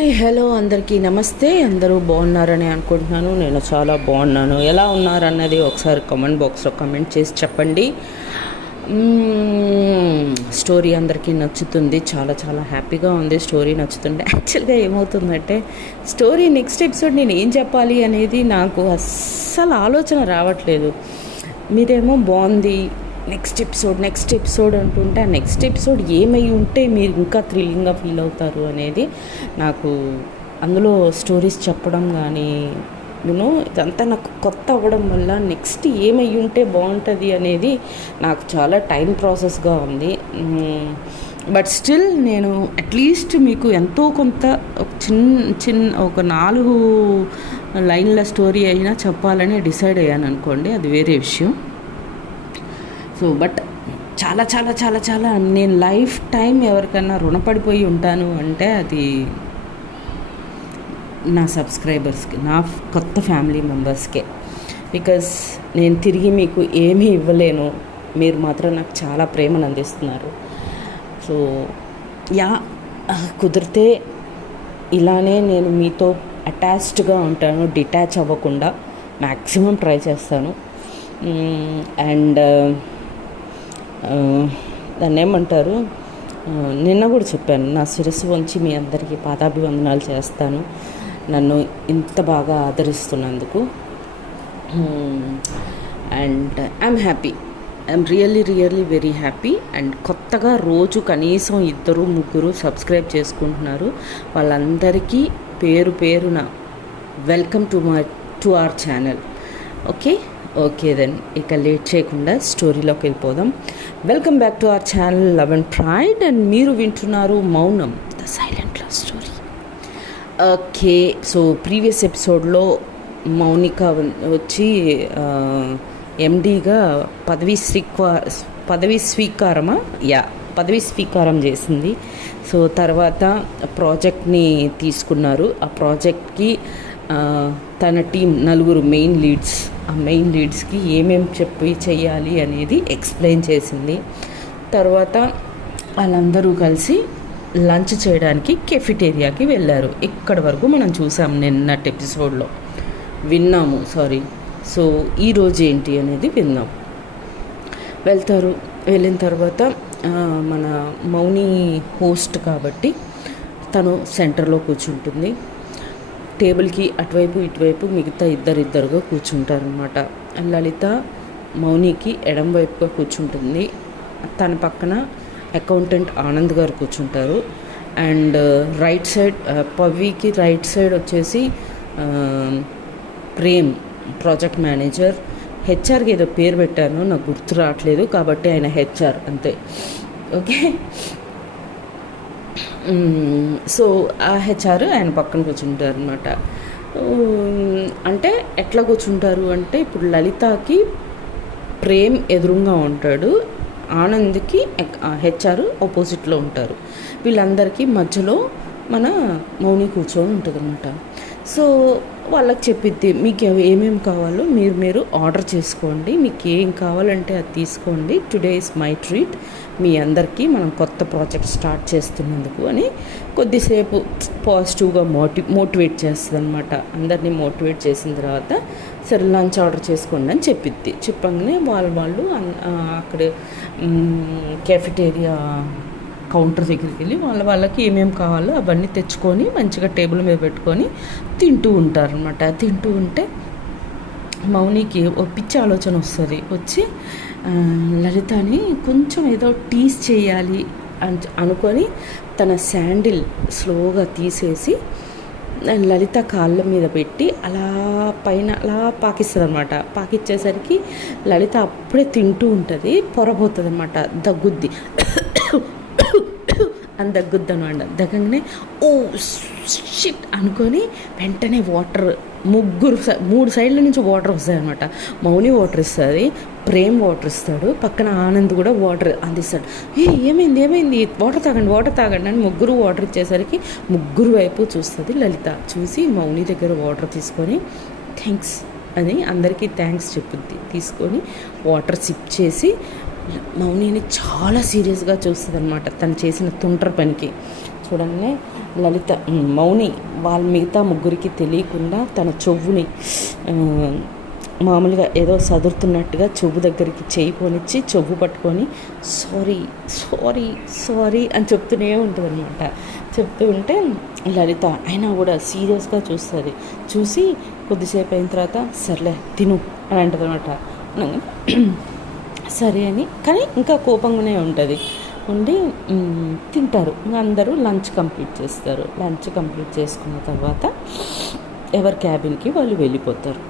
Hi hello అందరికీ నమస్తే. అందరూ బాగున్నారని అనుకుంటున్నాను. నేను చాలా బాగున్నాను. ఎలా ఉన్నారన్నది ఒకసారి కామెంట్ బాక్స్లో కామెంట్ చేసి చెప్పండి. స్టోరీ అందరికీ నచ్చుతుంది. చాలా చాలా హ్యాపీగా ఉంది స్టోరీ నచ్చుతుంది. యాక్చువల్గా ఏమవుతుందంటే స్టోరీ నెక్స్ట్ ఎపిసోడ్ నేను ఏం చెప్పాలి అనేది నాకు అస్సలు ఆలోచన రావట్లేదు. మీరేమో బాగుంది నెక్స్ట్ ఎపిసోడ్ అంటుంటే ఆ నెక్స్ట్ ఎపిసోడ్ ఏమై ఉంటే మీరు ఇంకా థ్రిల్లింగ్గా ఫీల్ అవుతారు అనేది నాకు అందులో స్టోరీస్ చెప్పడం కానీ ఇదంతా నాకు కొత్త అవ్వడం వల్ల నెక్స్ట్ ఏమై ఉంటే బాగుంటుంది అనేది నాకు చాలా టైం ప్రాసెస్గా ఉంది. బట్ స్టిల్ నేను అట్లీస్ట్ మీకు ఎంతో కొంత ఒక 4 లైన్ల స్టోరీ అయినా చెప్పాలని డిసైడ్ అయ్యాను అనుకోండి, అది వేరే విషయం. సో బట్ చాలా చాలా చాలా చాలా నేను లైఫ్ టైం ఎవరికన్నా రుణపడిపోయి ఉంటాను అంటే అది నా సబ్స్క్రైబర్స్కి, నా కొత్త ఫ్యామిలీ మెంబర్స్కే. బికాస్ నేను తిరిగి మీకు ఏమీ ఇవ్వలేను, మీరు మాత్రం నాకు చాలా ప్రేమను అందిస్తున్నారు. సో కుదిరితే ఇలానే నేను మీతో అటాచ్డ్గా ఉంటాను, డిటాచ్ అవ్వకుండా మ్యాక్సిమం ట్రై చేస్తాను. అండ్ దాన్ని ఏమంటారు, నిన్న కూడా చెప్పాను, నా శిరస్సు వంచి మీ అందరికీ పాదాభివందనాలు చేస్తాను నన్ను ఇంత బాగా ఆదరిస్తున్నందుకు. And I'm happy, I'm really very happy. And కొత్తగా రోజు కనీసం 2-3 సబ్స్క్రైబ్ చేసుకుంటున్నారు. వాళ్ళందరికీ పేరు పేరున welcome to our channel. Okay then ఇక లేట్ చేయకుండా స్టోరీలోకి వెళ్ళిపోదాం. Welcome back to our channel love and pride. And మీరు వింటున్నారు Mounam, the silent love story. Okay, so previous ఎపిసోడ్లో మౌనిక వచ్చి ఎండీగా పదవీ స్వీకారం చేసింది. సో తర్వాత ప్రాజెక్ట్ని తీసుకున్నారు. ఆ ప్రాజెక్ట్కి తన టీం 4 మెయిన్ లీడ్స్, ఆ మెయిన్ లీడ్స్కి ఏమేమి చెయ్యాలి అనేది ఎక్స్ప్లెయిన్ చేసింది. తర్వాత వాళ్ళందరూ కలిసి లంచ్ చేయడానికి కెఫిటేరియాకి వెళ్ళారు. ఇక్కడి వరకు మనం చూసాం, నిన్నటి ఎపిసోడ్లో సో ఈరోజు ఏంటి అనేది విందాం. వెళ్ళిన తర్వాత మన మౌని హోస్ట్ కాబట్టి తను సెంటర్లో కూర్చుంటుంది. టేబుల్కి అటువైపు ఇటువైపు మిగతా ఇద్దరుగా కూర్చుంటారనమాట. లలిత మౌనికి ఎడం వైపుగా కూర్చుంటుంది. తన పక్కన అకౌంటెంట్ ఆనంద్ గారు కూర్చుంటారు. అండ్ రైట్ సైడ్ పవికి రైట్ సైడ్ వచ్చేసి ప్రేమ్ ప్రాజెక్ట్ మేనేజర్. హెచ్ఆర్కి ఏదో పేరు పెట్టాను, నాకు గుర్తు రావట్లేదు కాబట్టి ఆయన హెచ్ఆర్ అంతే. ఓకే, సో ఆ హెచ్ఆర్ ఆయన పక్కన కూర్చుంటారు అనమాట. అంటే ఎట్లా కూర్చుంటారు అంటే, ఇప్పుడు లలితకి ప్రేమ్ ఎదురుగా ఉంటాడు, ఆనంద్కి హెచ్ఆర్ ఆపోజిట్లో ఉంటారు. వీళ్ళందరికీ మధ్యలో మన మౌని కూర్చొని ఉంటుంది అనమాట. సో వాళ్ళకి చెప్పిద్ది, మీకు ఏమేమి కావాలో మీరు ఆర్డర్ చేసుకోండి, మీకు ఏం కావాలంటే అది తీసుకోండి, టుడే ఇస్ మై ట్రీట్, మీ అందరికీ మనం కొత్త ప్రాజెక్ట్ స్టార్ట్ చేస్తున్నందుకు అని కొద్దిసేపు పాజిటివ్గా మోటివేట్ చేస్తుంది అనమాట. అందరినీ మోటివేట్ చేసిన తర్వాత సరే లంచ్ ఆర్డర్ చేసుకోండి అని చెప్పగానే వాళ్ళు అక్కడ కెఫిటేరియా కౌంటర్ దగ్గరికి వెళ్ళి వాళ్ళకి ఏమేమి కావాలో అవన్నీ తెచ్చుకొని మంచిగా టేబుల్ మీద పెట్టుకొని తింటూ ఉంటారనమాట. తింటూ ఉంటే మౌనికి ఓ పిచ్చి ఆలోచన వచ్చి లలితని కొంచెం ఏదో టీస్ చేయాలి అనుకొని తన శాండిల్ స్లోగా తీసేసి లలిత కాళ్ళ మీద పెట్టి అలా పైన అలా పాకిస్తుంది అనమాట. పాకిచ్చేసరికి లలిత అప్పుడే తింటూ ఉంటుంది, పొరబోతుంది అనమాట, దగ్గుద్ది అని దగ్గుద్ది అనమాట. దగ్గరనే ఓ షిట్ అనుకొని వెంటనే వాటర్ 3 సైడ్ల నుంచి వాటర్ వస్తాయన్నమాట. మౌని వాటర్ ఇస్తుంది, ప్రేమ్ వాటర్ ఇస్తాడు, పక్కన ఆనంద్ కూడా వాటర్ అందిస్తాడు. ఏమైంది వాటర్ తాగండి అని 3 వాటర్ ఇచ్చేసరికి 3 వైపు చూస్తుంది లలిత. చూసి మౌని దగ్గర వాటర్ తీసుకొని థ్యాంక్స్ అని అందరికీ థ్యాంక్స్ చెప్పుద్ది. తీసుకొని వాటర్ సిప్ చేసి మౌనిని చాలా సీరియస్గా చూస్తుంది అనమాట, తను చేసిన తుంట్ర పనికి. చూడగానే లలిత మౌని వాళ్ళ మిగతా ముగ్గురికి తెలియకుండా తన చెవుని మామూలుగా ఏదో సదురుతున్నట్టుగా చెవు దగ్గరికి చేయి పోనిచ్చి చెవు పట్టుకొని సారీ సారీ సారీ అని చెప్తూనే ఉంటుంది అనమాట. చెప్తూ ఉంటే లలిత అయినా కూడా సీరియస్గా చూస్తుంది. చూసి కొద్దిసేపు అయిన తర్వాత సర్లే తిను అని అంటుంది అనమాట. సరే అని, కానీ ఇంకా కోపంగానే ఉంటుంది. ఉండి తింటారు. అందరూ లంచ్ కంప్లీట్ చేస్తారు. లంచ్ కంప్లీట్ చేసుకున్న తర్వాత ఎవరి క్యాబిన్కి వాళ్ళు వెళ్ళిపోతారు.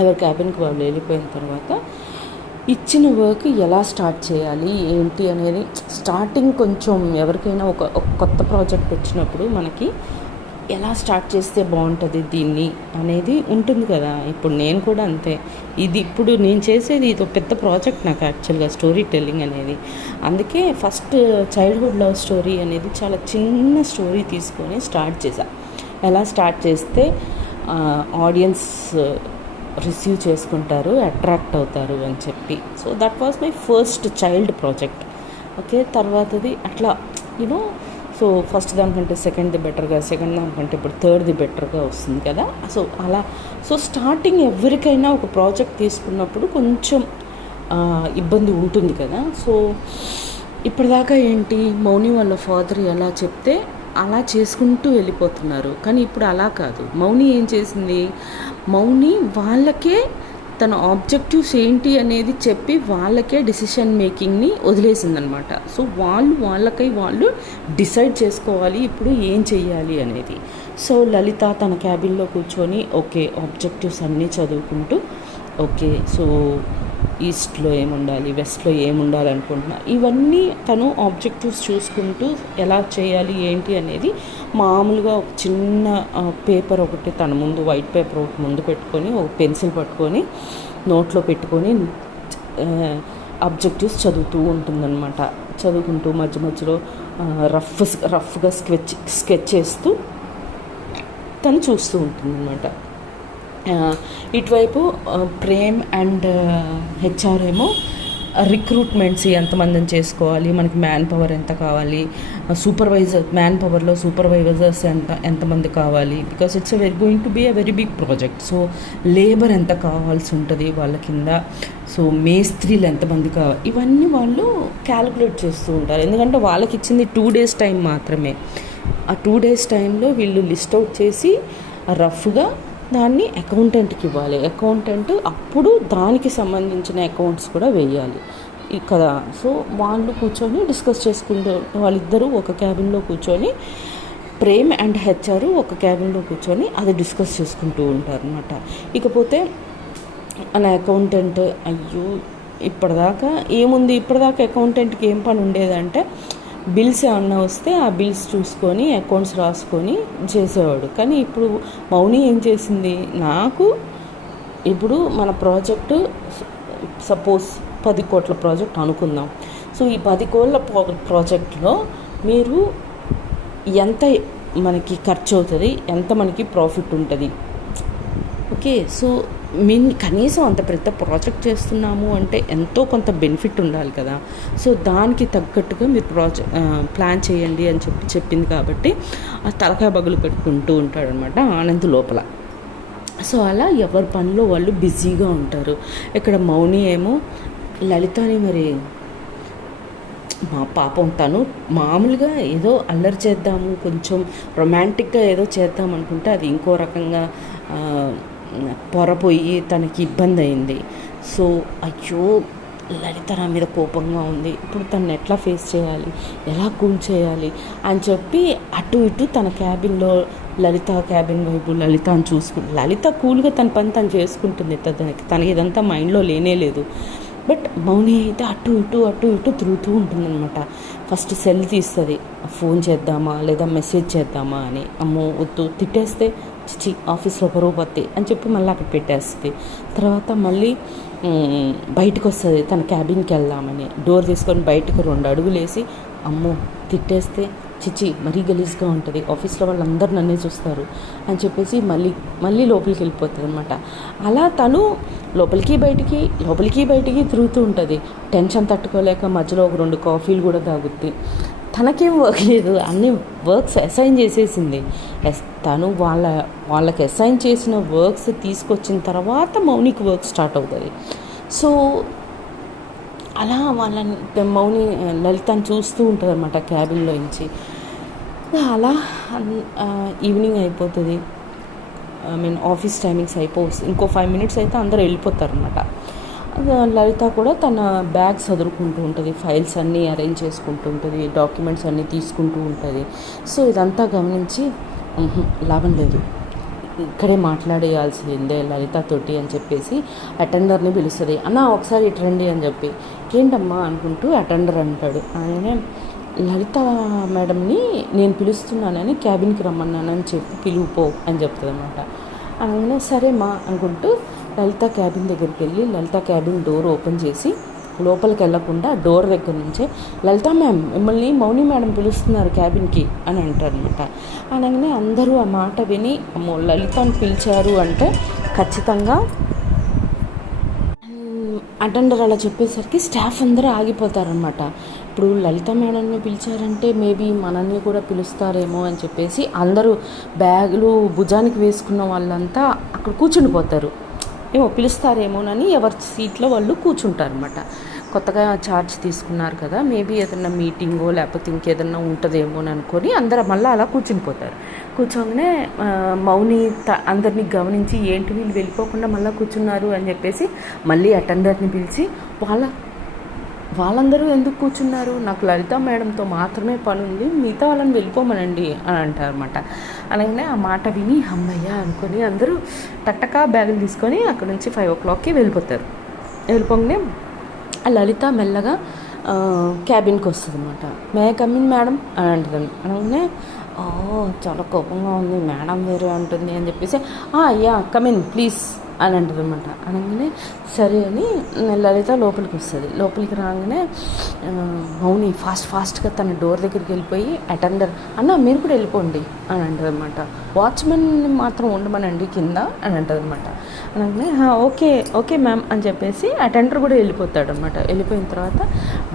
ఎవరి క్యాబిన్కి వాళ్ళు వెళ్ళిపోయిన తర్వాత ఇచ్చిన వర్క్ ఎలా స్టార్ట్ చేయాలి ఏంటి అనేది స్టార్టింగ్ కొంచెం ఎవరికైనా ఒక కొత్త ప్రాజెక్ట్ వచ్చినప్పుడు మనకి ఎలా స్టార్ట్ చేస్తే బాగుంటుంది దీన్ని అనేది ఉంటుంది కదా. ఇప్పుడు నేను కూడా అంతే. ఇప్పుడు నేను చేసేది ఇది ఒక పెద్ద ప్రాజెక్ట్ నాకు యాక్చువల్గా స్టోరీ టెల్లింగ్ అనేది. అందుకే ఫస్ట్ చైల్డ్హుడ్ లవ్ స్టోరీ అనేది చాలా చిన్న స్టోరీ తీసుకొని స్టార్ట్ చేశా. ఎలా స్టార్ట్ చేస్తే ఆడియన్స్ రిసీవ్ చేసుకుంటారు, అట్రాక్ట్ అవుతారు అని చెప్పి. So that was my first child project. Okay, తర్వాతది అట్లా యూనో. సో ఫస్ట్ దానికంటే సెకండ్ది బెటర్గా, సెకండ్ దానికంటే ఇప్పుడు థర్డ్ది బెటర్గా వస్తుంది కదా. సో అలా స్టార్టింగ్ ఎవరికైనా ఒక ప్రాజెక్ట్ తీసుకున్నప్పుడు కొంచెం ఇబ్బంది ఉంటుంది కదా. సో ఇప్పటిదాకా ఏంటి, మౌని వాళ్ళ ఫాదర్ ఎలా చెప్తే అలా చేసుకుంటూ వెళ్ళిపోతున్నారు. కానీ ఇప్పుడు అలా కాదు. మౌని ఏం చేసింది, మౌని వాళ్ళకే తన ఆబ్జెక్టివ్స్ ఏంటి అనేది చెప్పి వాళ్ళకే డిసిషన్ మేకింగ్ని వదిలేసిందనమాట. సో వాళ్ళకై వాళ్ళు డిసైడ్ చేసుకోవాలి ఇప్పుడు ఏం చెయ్యాలి అనేది. సో లలిత తన క్యాబిన్లో కూర్చొని ఓకే ఆబ్జెక్టివ్స్ అన్నీ చదువుకుంటూ ఓకే సో ఈస్ట్లో ఏముండాలి, వెస్ట్లో ఏముండాలి అనుకుంటున్నా, ఇవన్నీ తను ఆబ్జెక్టివ్స్ చూసుకుంటూ ఎలా చేయాలి ఏంటి అనేది మామూలుగా ఒక చిన్న పేపర్ ఒకటి తన ముందు, వైట్ పేపర్ ఒకటి ముందు పెట్టుకొని ఒక పెన్సిల్ పట్టుకొని నోట్లో పెట్టుకొని ఆబ్జెక్టివ్స్ చదువుతూ ఉంటుందన్నమాట. చదువుకుంటూ మధ్య మధ్యలో రఫ్గా స్కెచ్ చేస్తూ తను చూస్తూ ఉంటుందన్నమాట. ఇటువైపు ప్రేమ్ అండ్ హెచ్ఆర్ ఏమో రిక్రూట్మెంట్స్ ఎంతమందిని చేసుకోవాలి, మనకి మ్యాన్ పవర్ ఎంత కావాలి, మ్యాన్ పవర్లో సూపర్వైజర్స్ ఎంతమంది కావాలి, because it's going to be a very big project. So labour ఎంత కావాల్సి ఉంటుంది వాళ్ళ కింద, సో మేస్త్రీలు ఎంతమంది కావాలి, ఇవన్నీ వాళ్ళు క్యాలిక్యులేట్ చేస్తూ ఉంటారు. ఎందుకంటే వాళ్ళకి ఇచ్చింది 2 days టైం మాత్రమే. ఆ 2 days టైంలో వీళ్ళు లిస్ట్ అవుట్ చేసి రఫ్గా దాన్ని అకౌంటెంట్కి ఇవ్వాలి. అకౌంటెంట్ అప్పుడు దానికి సంబంధించిన అకౌంట్స్ కూడా వేయాలి కదా. సో వాళ్ళు కూర్చొని డిస్కస్ చేసుకుంటూ, వాళ్ళిద్దరూ ఒక క్యాబిన్లో కూర్చొని, ప్రేమ్ అండ్ హెచ్ఆర్ ఒక క్యాబిన్లో కూర్చొని అది డిస్కస్ చేసుకుంటూ ఉంటారు అనమాట. ఇకపోతే మన అకౌంటెంట్ అయ్యో ఇప్పటిదాకా ఏముంది, ఇప్పటిదాకా అకౌంటెంట్కి ఏం పని ఉండేదంటే బిల్స్ ఏమన్నా వస్తే ఆ బిల్స్ చూసుకొని అకౌంట్స్ రాసుకొని చేసేవాడు. కానీ ఇప్పుడు మౌని ఏం చేసింది, నాకు ఇప్పుడు మన ప్రాజెక్టు సపోజ్ 10 కోట్ల ప్రాజెక్ట్ అనుకుందాం. సో ఈ 10 కోట్ల ప్రాజెక్ట్లో మీరు ఎంత మనకి ఖర్చు అవుతుంది, ఎంత మనకి ప్రాఫిట్ ఉంటుంది. ఓకే, సో కనీసం అంత పెద్ద ప్రాజెక్ట్ చేస్తున్నాము అంటే ఎంతో కొంత బెనిఫిట్ ఉండాలి కదా. సో దానికి తగ్గట్టుగా మీరు ప్లాన్ చేయండి అని చెప్పింది కాబట్టి ఆ తలకాయ బగులు పెట్టుకుంటూ ఉంటాడనమాట ఆనంద్ లోపల. సో అలా ఎవరి పనిలో వాళ్ళు బిజీగా ఉంటారు. ఇక్కడ మౌని ఏమో లలితని మరి మా పాపం తను మామూలుగా ఏదో అల్లరి చేద్దాము, కొంచెం రొమాంటిక్గా ఏదో చేద్దాం అనుకుంటే అది ఇంకో రకంగా పొరపోయి తనకి ఇబ్బంది అయింది. సో అయ్యో లలిత నా మీద కోపంగా ఉంది, ఇప్పుడు తను ఎట్లా ఫేస్ చేయాలి, ఎలా కూల్ చేయాలి అని చెప్పి అటు ఇటు తన క్యాబిన్లో లలిత క్యాబిన్ వైపు లలిత అని చూసుకుంటుంది. లలిత కూల్గా తన పని తను చేసుకుంటుంది, తనకి ఇదంతా మైండ్లో లేనే లేదు. బట్ మౌని అయితే అటు ఇటు తిరుగుతూ ఉంటుందన్నమాట. ఫస్ట్ సెల్ తీస్తుంది, ఫోన్ చేద్దామా లేదా మెసేజ్ చేద్దామా అని. అమ్మో వద్దు, తిట్టేస్తే చిచి ఆఫీస్లో పరువు పోతే అని చెప్పి మళ్ళీ అక్కడ పెట్టేస్తుంది. తర్వాత మళ్ళీ బయటకు వస్తుంది తన క్యాబిన్కి వెళ్దామని. డోర్ తీసుకొని బయటకు 2 అడుగులు వేసి అమ్మో తిట్టేస్తే చిచి మరీ గలీజ్గా ఉంటుంది, ఆఫీస్లో వాళ్ళందరూ నన్నే చూస్తారు అని చెప్పేసి మళ్ళీ లోపలికి వెళ్ళిపోతుంది అనమాట. అలా తను లోపలికి బయటికి తిరుగుతూ ఉంటుంది. టెన్షన్ తట్టుకోలేక మధ్యలో ఒక 2 కాఫీలు కూడా తాగుద్ది. తనకేం వర్క్ లేదు, అన్ని వర్క్స్ అసైన్ చేసేసింది. తను వాళ్ళకి అసైన్ చేసిన వర్క్స్ తీసుకొచ్చిన తర్వాత మౌనికి వర్క్ స్టార్ట్ అవుతుంది. సో అలా మౌని లలితని చూస్తూ ఉంటుంది అనమాట క్యాబిన్లో నుంచి. అలా ఈవినింగ్ అయిపోతుంది. ఆఫీస్ టైమింగ్స్ ఇంకో 5 minutes అయితే అందరూ వెళ్ళిపోతారనమాట. లలిత కూడా తన బ్యాగ్ చదువుకుంటూ ఉంటుంది, ఫైల్స్ అన్నీ అరేంజ్ చేసుకుంటూ ఉంటుంది, డాక్యుమెంట్స్ అన్నీ తీసుకుంటూ ఉంటుంది. సో ఇదంతా గమనించి లాభం లేదు, ఇక్కడే మాట్లాడేయాల్సిందే లలితతోటి అని చెప్పేసి అటెండర్ని పిలుస్తుంది. అన్న ఒకసారి ఇటు రండి అని చెప్పి, ఏంటమ్మా అనుకుంటూ అటెండర్ అంటాడు. ఆయనే లలిత మేడంని నేను పిలుస్తున్నానని క్యాబిన్కి రమ్మన్నానని చెప్పి పిలువుపో అని చెప్తుంది అనమాట. అలాగే సరేమ్మా అనుకుంటూ లలిత క్యాబిన్ దగ్గరికి వెళ్ళి లలిత క్యాబిన్ డోర్ ఓపెన్ చేసి లోపలికి వెళ్ళకుండా డోర్ దగ్గర నుంచే లలిత మ్యామ్ మిమ్మల్ని మౌని మేడం పిలుస్తున్నారు క్యాబిన్కి అని అంటారనమాట. అనగానే అందరూ ఆ మాట విని లలితని పిలిచారు అంటే ఖచ్చితంగా అటెండర్ అలా చెప్పేసరికి స్టాఫ్ అందరూ ఆగిపోతారనమాట. ఇప్పుడు లలిత మేడంని పిలిచారంటే మేబీ మనల్ని కూడా పిలుస్తారేమో అని చెప్పేసి అందరూ బ్యాగులు భుజానికి వేసుకున్న వాళ్ళంతా అక్కడ కూర్చుండిపోతారు. ఏమో పిలుస్తారేమోనని ఎవరి సీట్లో వాళ్ళు కూర్చుంటారనమాట. కొత్తగా ఛార్జ్ తీసుకున్నారు కదా, మేబీ ఏదన్నా మీటింగో లేకపోతే ఇంకేదన్నా ఉంటుందేమో అని అనుకొని అందరూ మళ్ళీ అలా కూర్చునిపోతారు. కూర్చోగానే మౌని అందరినీ గమనించి ఏంటి వీళ్ళు వెళ్ళిపోకుండా మళ్ళీ కూర్చున్నారు అని చెప్పేసి మళ్ళీ అటెండర్ని పిలిచి వాళ్ళందరూ ఎందుకు కూర్చున్నారు, నాకు లలిత మేడంతో మాత్రమే పని ఉంది, మిగతా వాళ్ళని వెళ్ళిపోమనండి అని అంటారన్నమాట. అలాగనే ఆ మాట విని అమ్మయ్య అనుకొని అందరూ టక్టకా బ్యాగులు తీసుకొని అక్కడ నుంచి 5 o'clockకి వెళ్ళిపోతారు. వెళ్ళిపోగానే ఆ లలిత మెల్లగా క్యాబిన్కి వస్తుంది అనమాట. మే కమ్ ఇన్ మేడం అని అంటుంది. అనగానే చాలా కోపంగా ఉంది, మేడం వేరే అంటుంది అని చెప్పేసి యా కమ్ ఇన్ ప్లీజ్ అని అంటుంది అనమాట. అనగానే సరే అని లలిత లోపలికి వస్తుంది. లోపలికి రాగానే మౌని ఫాస్ట్గా తన డోర్ దగ్గరికి వెళ్ళిపోయి అటెండర్ అన్న మీరు కూడా వెళ్ళిపోండి అని అంటుంది అనమాట. వాచ్మెన్ మాత్రం ఉండమనండి కింద అని అంటుంది అనమాట. అనగానే ఓకే మ్యామ్ అని చెప్పేసి అటెండర్ కూడా వెళ్ళిపోతాడు అనమాట. వెళ్ళిపోయిన తర్వాత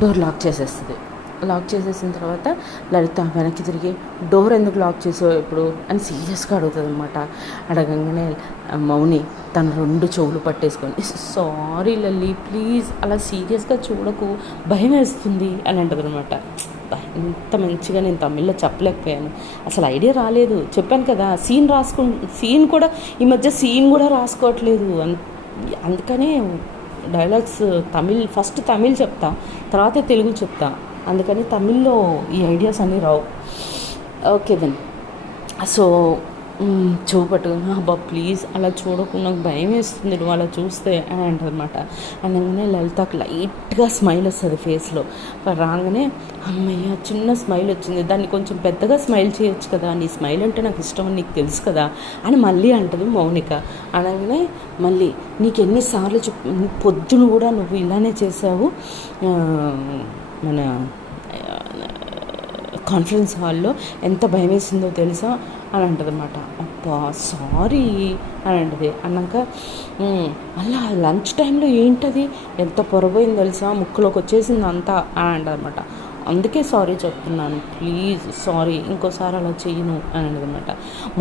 డోర్ లాక్ చేసేసిన తర్వాత లలిత వెనక్కి తిరిగి డోర్ ఎందుకు లాక్ చేసావు ఇప్పుడు అని సీరియస్గా అడుగుతుంది అనమాట. అడగంగానే మౌని తన 2 చెవులు పట్టేసుకొని సారీ లల్లి ప్లీజ్ అలా సీరియస్గా చూడకు, భయం వేస్తుంది అని అంటుంది అనమాట. ఇంత మంచిగా నేను తమిళ్లో చెప్పలేకపోయాను, అసలు ఐడియా రాలేదు. చెప్పాను కదా సీన్ కూడా ఈ మధ్య సీన్ కూడా రాసుకోవట్లేదు. అందుకనే డైలాగ్స్ ఫస్ట్ తమిళ్ చెప్తా, తర్వాత తెలుగు చెప్తా, అందుకని తమిళ్లో ఈ ఐడియాస్ అన్నీ రావు. ఓకే దెన్ సో చెవు పట్టుకుని అబ్బా ప్లీజ్ అలా చూడకు, నాకు భయం వేస్తుంది నువ్వు అలా చూస్తే అని అంటదన్నమాట. అనగానే లలితకు లైట్గా స్మైల్ వస్తుంది ఫేస్లో. రాగానే అమ్మయ్య చిన్న స్మైల్ వచ్చింది, దాన్ని కొంచెం పెద్దగా స్మైల్ చేయొచ్చు కదా, నీ స్మైల్ అంటే నాకు ఇష్టం అని నీకు తెలుసు కదా అని మళ్ళీ అంటది మౌనిక. అనగానే మళ్ళీ నీకు ఎన్నిసార్లు పొద్దున కూడా నువ్వు ఇలానే చేసావు మన కాన్ఫరెన్స్ హాల్లో, ఎంత భయం వేసిందో తెలుసా అని అంటది అనమాట. అబ్బా సారీ అని అంటది. అన్నాక మళ్ళీ లంచ్ టైంలో ఏంటది ఎంత పొరపోయింది తెలుసా, ముక్కులోకి వచ్చేసింది అంతా అని అంటదన్నమాట. అందుకే సారీ చెప్తున్నాను ప్లీజ్ సారీ, ఇంకోసారి అలా చెయ్యను అని అన్నదన్నమాట.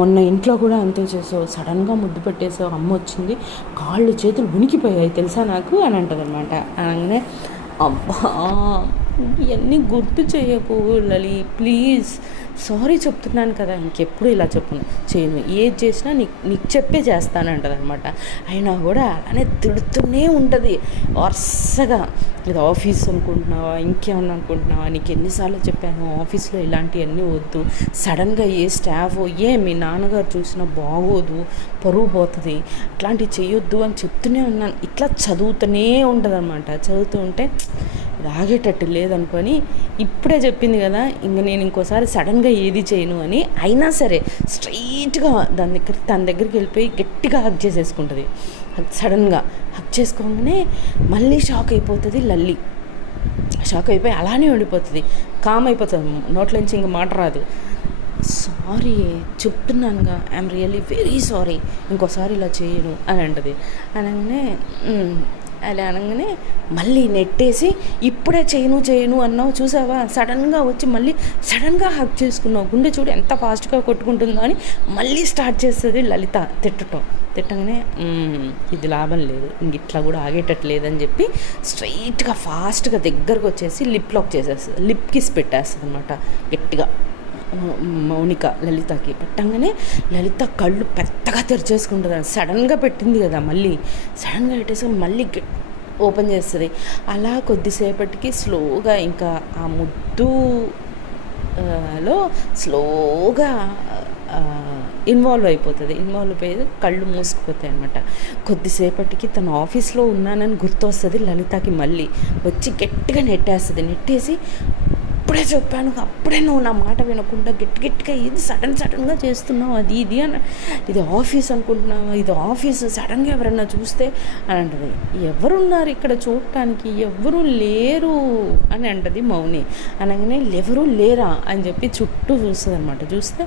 మొన్న ఇంట్లో కూడా అంతే చేసావు, సడన్గా ముద్దు పెట్టేసావు, అమ్మ వచ్చింది, కాళ్ళు చేతులు ఉనికిపోయాయి తెలుసా నాకు అని అంటదన్నమాట. అనగానే అబ్బా ఇవన్నీ గుర్తు చేయకు లలి ప్లీజ్, సారీ చెప్తున్నాను కదా, ఇంకెప్పుడు ఇలా చేయను, ఏది చేసినా నీకు చెప్పే చేస్తానంటది అనమాట. అయినా కూడా అలానే తిడుతూనే ఉంటుంది వరుసగా. ఇది ఆఫీస్ అనుకుంటున్నావా, ఇంకేమన్నా అనుకుంటున్నావా, నీకు ఎన్నిసార్లు చెప్పాను ఆఫీస్లో ఇలాంటివన్నీ వద్దు, సడన్గా ఏ స్టాఫ్ మీ నాన్నగారు చూసినా బాగోదు, పరువు పోతుంది, అట్లాంటివి చేయొద్దు అని చెప్తూనే ఉన్నాను. ఇట్లా చదువుతూనే ఉంటుంది అనమాట. చదువుతూ ఉంటే రాగేటట్టు లేదనుకొని ఇప్పుడే చెప్పింది కదా, ఇంక నేను ఇంకోసారి సడన్గా ఏది చేయను అని. అయినా సరే స్ట్రైట్గా తన దగ్గరికి వెళ్ళిపోయి గట్టిగా హగ్ చేసేసుకుంటుంది. సడన్గా హగ్ చేసుకోగానే మళ్ళీ షాక్ అయిపోతుంది లల్లి. షాక్ అయిపోయి అలానే ఉండిపోతుంది, కామ్ అయిపోతుంది, నోట్లోంచి ఇంక మాట రాదు. సారీ చెప్తున్నానుగా, ఐఎమ్ రియల్లీ వెరీ సారీ, ఇంకోసారి ఇలా చేయను అని అంటది. అనగానే అలా అనగానే మళ్ళీ నెట్టేసి ఇప్పుడే చేయను అన్నావు చూసావా, సడన్గా వచ్చి మళ్ళీ సడన్గా హగ్ చేసుకున్నావు, గుండె చూడు ఎంత ఫాస్ట్గా కొట్టుకుంటుందో అని మళ్ళీ స్టార్ట్ చేస్తుంది లలిత తిట్టగానే ఇది లాభం లేదు, ఇంక ఇట్లా కూడా ఆగేటట్టు లేదని చెప్పి స్ట్రైట్గా ఫాస్ట్గా దగ్గరకు వచ్చేసి లిప్ లాక్ చేసేస్తుంది, లిప్ కిస్ పెట్టేస్తుంది అనమాట గట్టిగా. మౌనిక లలితకి పెట్టంగానే లలిత కళ్ళు పెద్దగా తెరిచేసుకుంటుంది. సడన్గా పెట్టింది కదా, మళ్ళీ సడన్గా పెట్టేసుకుని మళ్ళీ ఓపెన్ చేస్తుంది. అలా కొద్దిసేపటికి స్లోగా ఇంకా ఆ ముద్దులో స్లోగా ఇన్వాల్వ్ అయిపోయి కళ్ళు మూసుకుపోతాయి అనమాట. కొద్దిసేపటికి తన ఆఫీస్లో ఉన్నానని గుర్తు వస్తుంది లలితకి. మళ్ళీ వచ్చి గట్టిగా నెట్టేసి అప్పుడే చెప్పాను, అప్పుడే నువ్వు నా మాట వినకుండా గట్టిగా ఇది సడన్గా చేస్తున్నావు అది ఇది అని, ఇది ఆఫీస్ అనుకుంటున్నావు, ఇది ఆఫీస్, సడన్గా ఎవరన్నా చూస్తే అని అంటది. ఎవరున్నారు ఇక్కడ చూడటానికి, ఎవరు లేరు అని అంటది మౌని. అనగానే ఎవరు లేరా అని చెప్పి చుట్టూ చూస్తుంది అనమాట. చూస్తే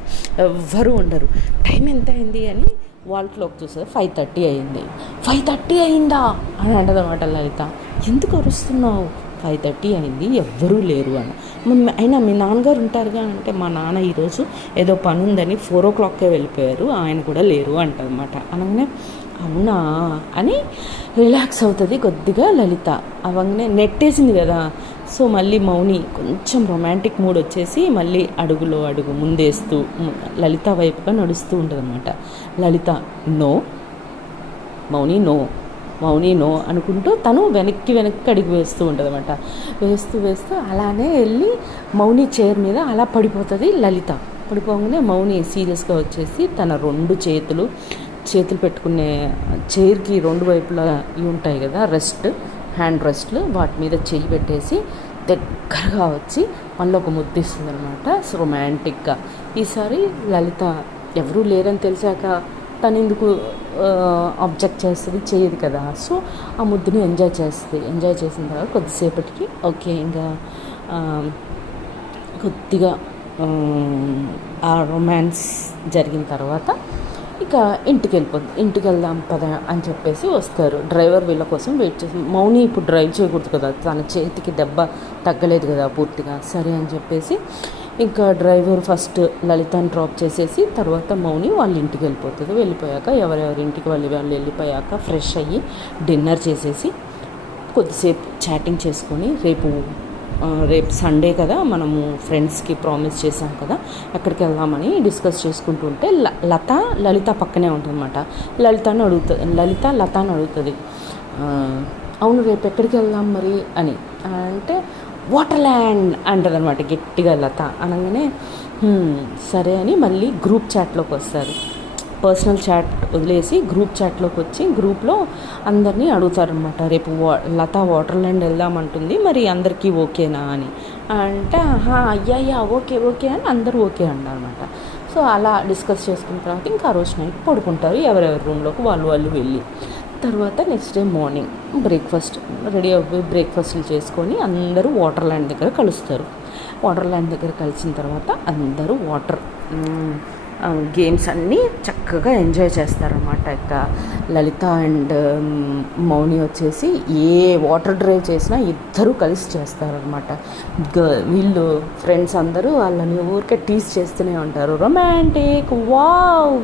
ఎవ్వరూ ఉండరు. టైం ఎంత అయింది అని వాల్ క్లాక్ చూస్తుంది. 5:30 అయింది. 5:30 అయిందా అని అంటది అనమాట లలిత. ఎందుకు అరుస్తున్నావు, 5:30 అయింది, ఎవ్వరూ లేరు అని. అయినా మీ నాన్నగారు ఉంటారుగా అంటే, మా నాన్న ఈరోజు ఏదో పని ఉందని 4 o'clockకే వెళ్ళిపోయారు, ఆయన కూడా లేరు అంటదన్నమాట. అనగానే అవునా అని రిలాక్స్ అవుతుంది కొద్దిగా లలిత. అవగానే నెట్టేసింది కదా, సో మళ్ళీ మౌని కొంచెం రొమాంటిక్ మూడ్ వచ్చేసి మళ్ళీ అడుగులో అడుగు ముందేస్తూ లలిత వైపుగా నడుస్తూ ఉంటుంది అనమాట. లలిత నో, మౌని నో అనుకుంటూ తను వెనక్కి అడుగు వేస్తూ ఉంటుంది అనమాట. వేస్తూ అలానే వెళ్ళి మౌని చైర్ మీద అలా పడిపోతుంది లలిత. పడిపోగానే మౌని సీరియస్గా వచ్చేసి తన 2 చేతులు పెట్టుకునే చైర్కి 2 వైపులా ఇవి ఉంటాయి కదా, హ్యాండ్ రెస్ట్లు, వాటి మీద చెయ్యి పెట్టేసి దగ్గరగా వచ్చి మళ్ళీ ఒక ముద్దు ఇస్తుంది అనమాట రొమాంటిక్గా. ఈసారి లలిత ఎవరూ లేరని తెలిసాక తను ఎందుకు ఆబ్జెక్ట్ చేస్తుంది, చేయదు కదా. సో ఆ ముద్దుని ఎంజాయ్ చేసిన తర్వాత కొద్దిసేపటికి ఓకే ఇంకా కొద్దిగా ఆ రొమాన్స్ జరిగిన తర్వాత ఇక ఇంటికి వెళ్దాం పద అని చెప్పేసి వస్తారు. డ్రైవర్ వీళ్ళ కోసం వెయిట్ చేసి, మౌని ఇప్పుడు డ్రైవ్ చేయకూడదు కదా, తన చేతికి దెబ్బ తగ్గలేదు కదా పూర్తిగా, సరే అని చెప్పేసి ఇంకా డ్రైవర్ ఫస్ట్ లలితని డ్రాప్ చేసేసి తర్వాత మౌని వాళ్ళ ఇంటికి వెళ్ళిపోయాక ఎవరెవరి ఇంటికి వాళ్ళు వెళ్ళిపోయాక ఫ్రెష్ అయ్యి డిన్నర్ చేసేసి కొద్దిసేపు చాటింగ్ చేసుకొని రేపు సండే కదా, మనము ఫ్రెండ్స్కి ప్రామిస్ చేసాం కదా ఎక్కడికి వెళ్దామని డిస్కస్ చేసుకుంటూ ఉంటే లలిత పక్కనే ఉంటుందన్నమాట. లతాని అడుగుతుంది అవును రేపు ఎక్కడికి వెళ్దాం మరి అని అంటే వాటర్ల్యాండ్ అంటదనమాట గట్టిగా లత. అనగానే సరే అని మళ్ళీ గ్రూప్ చాట్లోకి వస్తారు. పర్సనల్ చాట్ వదిలేసి గ్రూప్ చాట్లోకి వచ్చి గ్రూప్లో అందరినీ అడుగుతారనమాట, రేపు లత వాటర్ల్యాండ్ వెళ్దామంటుంది, మరి అందరికీ ఓకేనా అని అంటే అయ్యా ఓకే అని అందరూ ఓకే అన్నారనమాట. సో అలా డిస్కస్ చేసుకున్న తర్వాత ఇంకా ఆ రోజు నైట్ పడుకుంటారు ఎవరెవరి రూమ్లోకి వాళ్ళు వెళ్ళి. తర్వాత నెక్స్ట్ డే మార్నింగ్ రెడీ అవ్వి బ్రేక్ఫాస్ట్లు చేసుకొని అందరూ వాటర్ల్యాండ్ దగ్గర కలుస్తారు. వాటర్ల్యాండ్ దగ్గర కలిసిన తర్వాత అందరూ గేమ్స్ అన్నీ చక్కగా ఎంజాయ్ చేస్తారన్నమాట. ఇక లలిత అండ్ మౌని వచ్చేసి ఏ వాటర్ డ్రైవ్ చేసినా ఇద్దరూ కలిసి చేస్తారనమాట. వీళ్ళు ఫ్రెండ్స్ అందరూ వాళ్ళని ఊరికే టీజ్ చేస్తూనే ఉంటారు, రొమాంటిక్, వావ్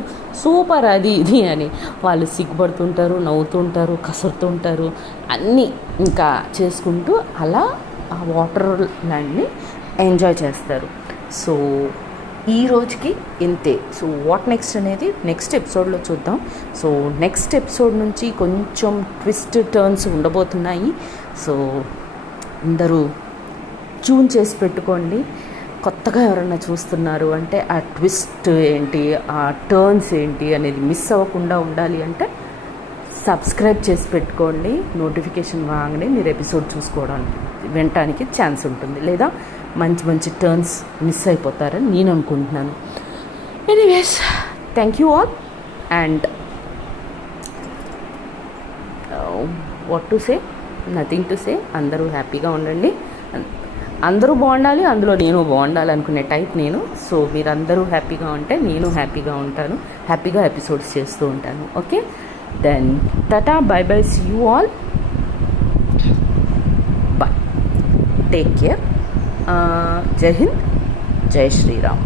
సూపర్ అది ఇది అని. వాళ్ళు సిగ్గుపడుతుంటారు, నవ్వుతుంటారు, కసురుతుంటారు, అన్నీ ఇంకా చేసుకుంటూ అలా ఆ వాటర్ ల్యాండ్ని ఎంజాయ్ చేస్తారు. సో ఈ రోజుకి ఇంతే. సో వాట్ నెక్స్ట్ అనేది నెక్స్ట్ ఎపిసోడ్లో చూద్దాం. సో నెక్స్ట్ ఎపిసోడ్ నుంచి కొంచెం ట్విస్ట్ టర్న్స్ ఉండబోతున్నాయి. సో అందరూ ట్యూన్ చేసి పెట్టుకోండి. కొత్తగా ఎవరైనా చూస్తున్నారు అంటే ఆ ట్విస్ట్ ఏంటి, ఆ టర్న్స్ ఏంటి అనేది మిస్ అవ్వకుండా ఉండాలి అంటే సబ్స్క్రైబ్ చేసి పెట్టుకోండి. నోటిఫికేషన్ రాగానే మీరు ఎపిసోడ్ చూసుకోవడానికి వినటానికి ఛాన్స్ ఉంటుంది. లేదా మంచి టర్న్స్ మిస్ అయిపోతారని నేను అనుకుంటున్నాను. Anyways thank you all and what to say, nothing to say. అందరూ హ్యాపీగా ఉండండి, అందరూ బాగుండాలి, అందులో నేను బాగుండాలి అనుకునే టైప్ నేను. సో మీరందరూ హ్యాపీగా ఉంటే నేను హ్యాపీగా ఉంటాను, హ్యాపీగా ఎపిసోడ్స్ చేస్తూ ఉంటాను. Okay then tata, bye bye, see you all. Take care. జై హింద్, జై శ్రీరామ్.